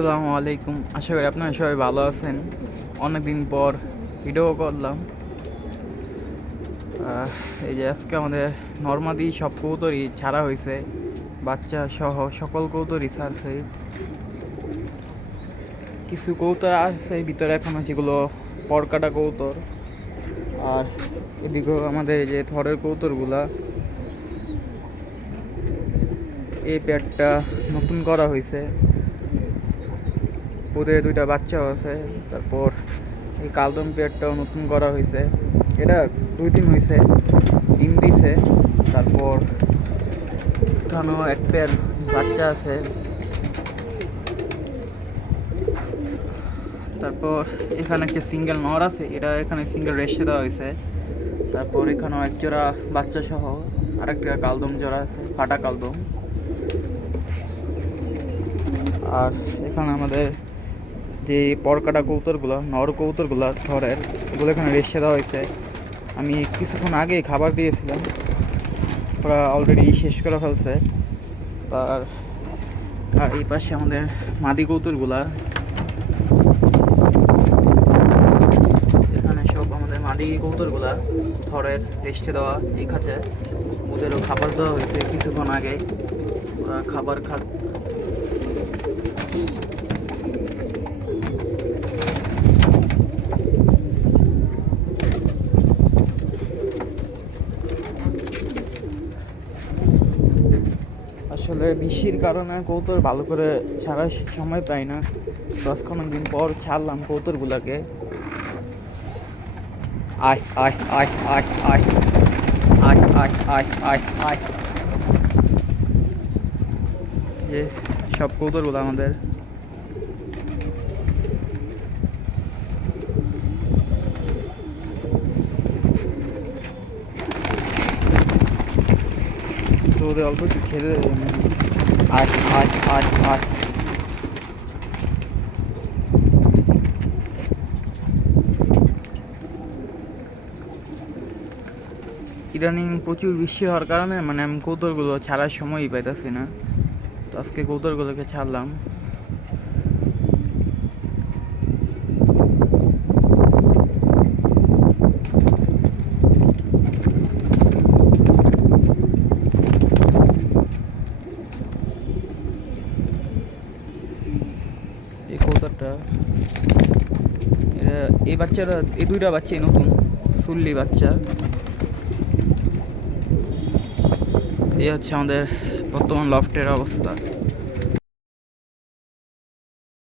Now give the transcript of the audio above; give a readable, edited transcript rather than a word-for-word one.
আসসালামু আলাইকুম। আশা করি আপনারা সবাই ভালো আছেন। অনেকদিন পর ভিডিও করলাম। এই যে আজকে আমাদের নর্মাদি সব কবুতরই ছাড়া হয়েছে, বাচ্চা সহ সকল কবুতরই ছাড়ছে। কিছু কবুতর আছে ভিতরে এখনো, যেগুলো পরকাটা কবুতর। আর এদিকেও আমাদের যে থরের কবুতরগুলা, এই প্যাডটা নতুন করা হয়েছে, ওদের দুইটা বাচ্চাও আছে। তারপর এই কালদম পেয়ারটাও নতুন করা হয়েছে, এটা 2 দিন হয়েছে, ডিম দিছে। তারপর এখানেও এক পেয়ার বাচ্চা আছে। তারপর এখানে একটা সিঙ্গেল নর আছে, এটা এখানে সিঙ্গেল রেস্টে দেওয়া হয়েছে। তারপর এখানেও এক জোড়া বাচ্চা সহ আরেকটা কালদম জোড়া আছে, ফাটা কালদম। আর এখানে আমাদের যে পরকাটা কবুতরগুলো, নর কবুতরগুলো থরের, এগুলো এখানে রেস্টে দেওয়া হয়েছে। আমি কিছুক্ষণ আগে খাবার দিয়েছিলাম, ওরা অলরেডি শেষ করে ফেলছে। আর এই পাশে আমাদের মাদি কবুতরগুলা, এখানে সব আমাদের মাদি কবুতরগুলা থরের রেস্টে দেওয়া এই খাঁচে। ওদেরও খাবার দেওয়া হয়েছে কিছুক্ষণ আগে, ওরা খাবার আসলে বৃষ্টির কারণে কবুতর ভালো করে ছাড়ার সময় পাই না। 10-15 দিন পর ছাড়লাম কবুতরগুলোকে। আয় আয় আয় আয় আয় আয় আয় আয় আয় আয়, যে সব কবুতরগুলো আমাদের। তো ওদের অল্প একটু খেতে আয় আয় আয় আয়। ইদানিং প্রচুর বৃষ্টি হওয়ার কারণে আমি কবুতরগুলো ছাড়ার সময়ই পাইতেছি না। তো আজকে কবুতরগুলোকে ছাড়লাম। এই কবুতরটা, এই বাচ্চারা, এই দুইটা বাচ্চাই নতুন সুল্লি বাচ্চা। এই হচ্ছে আমাদের বর্তমান লফটের অবস্থা।